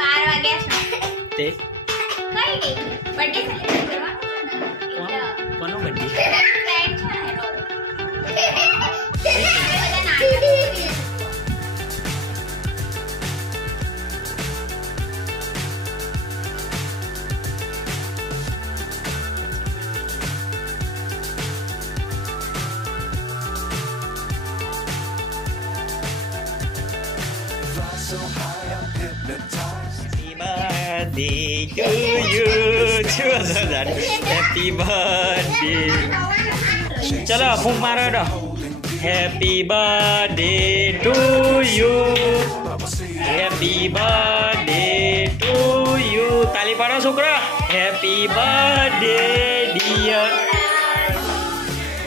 12 વાગ્યા છે. તે કઈ નહીં બર્થડે સેલિબ્રેટ કરવાનું છે ને. કોનો બર્થડે? ફ્રેન્ડ છે ને એનો. બધા નાટક Happy birthday to you. Happy birthday. चलो फूंक मारो dough. Happy birthday to you. Happy birthday to you. ताली पाडो छोकरा. Happy birthday dear.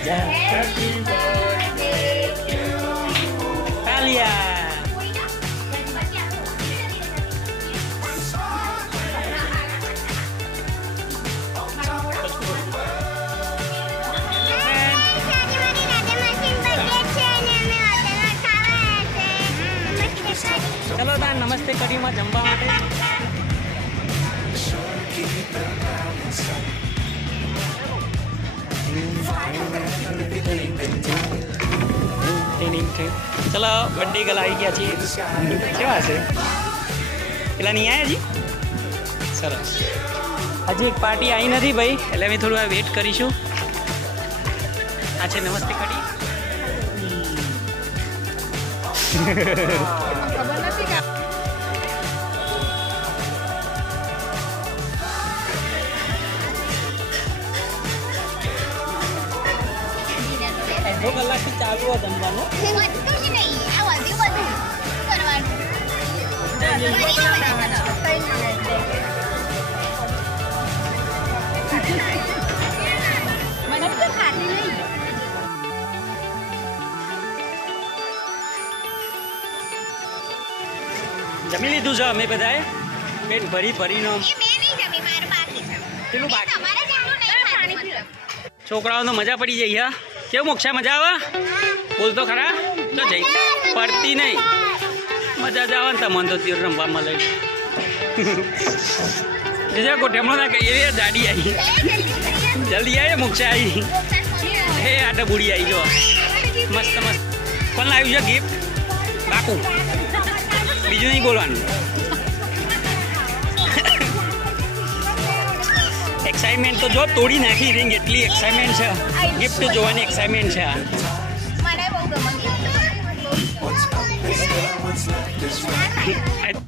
Happy birthday to you. तालिया. चलो ता नमस्ते करी में जमवा माटे चलो बर्थडे गल आई गया छे केवा छे पेला नहीं आया जी सरस हजी एक पार्टी आई नहीं भाई એટલે અમે થોડું વેટ કરીશું આ છે નમસ્તે કડી दो कलाक થી ચાલુ હોય જમવાનું બધું જ નહીં આ બધું કરવાનું મને તો ખાતી નહીં જમી લીધું છે અમે બધાએ પેટ ભરી ભરીનો એ મેં નહીં જમી મારું બાકી છે પેલું બાકી તમારે જેટલું નહીં ખાતું મતલબ છોકરાઓનો મજા પડી જઈ હા કેવું મોક્ષા મજા આવે બોલ તો ખરા તો જઈ પડતી નહીં મજા જ આવે ને તમને તો તીર રમવા મળે બીજા કોઠેમણો ના કહીએ દાડી આવી જલ્દી આવી મોક્ષા આવી હે આટા બુડી આવી જો મસ્ત મસ્ત કોણ લાવ્યું છે ગિફ્ટ બાકુ બીજું નહીં બોલવાનું एक्साइटमेंट तो जो तोड़ी नाखी रिंग एटली एक्साइटमेंट है गिफ्ट जोवानी एक्साइटमेंट है મને બહુ ગમે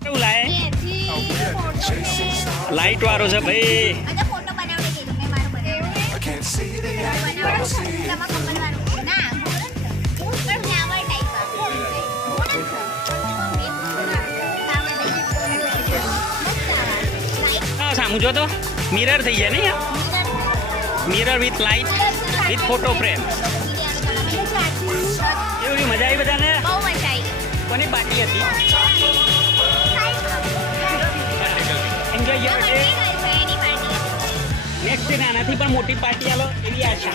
केवू लाए लाइट वारो छे भाई અને ફોટો બનાવડે કે મેં મારું બનાવ્યું તમારા કંપનવાળું ના પણ ફ્લાવર ટાઈપ हाँ सामू जो तो मिरर थी जाए नहीं mirror with light with photo frame केवी मजा आई बधाने બહુ મજા આવી कोनी पार्टी थी एंजॉय योर डे એની પાર્ટી नेक्स्ट डे आना थी पर मोटी पार्टी आलो एवी आशा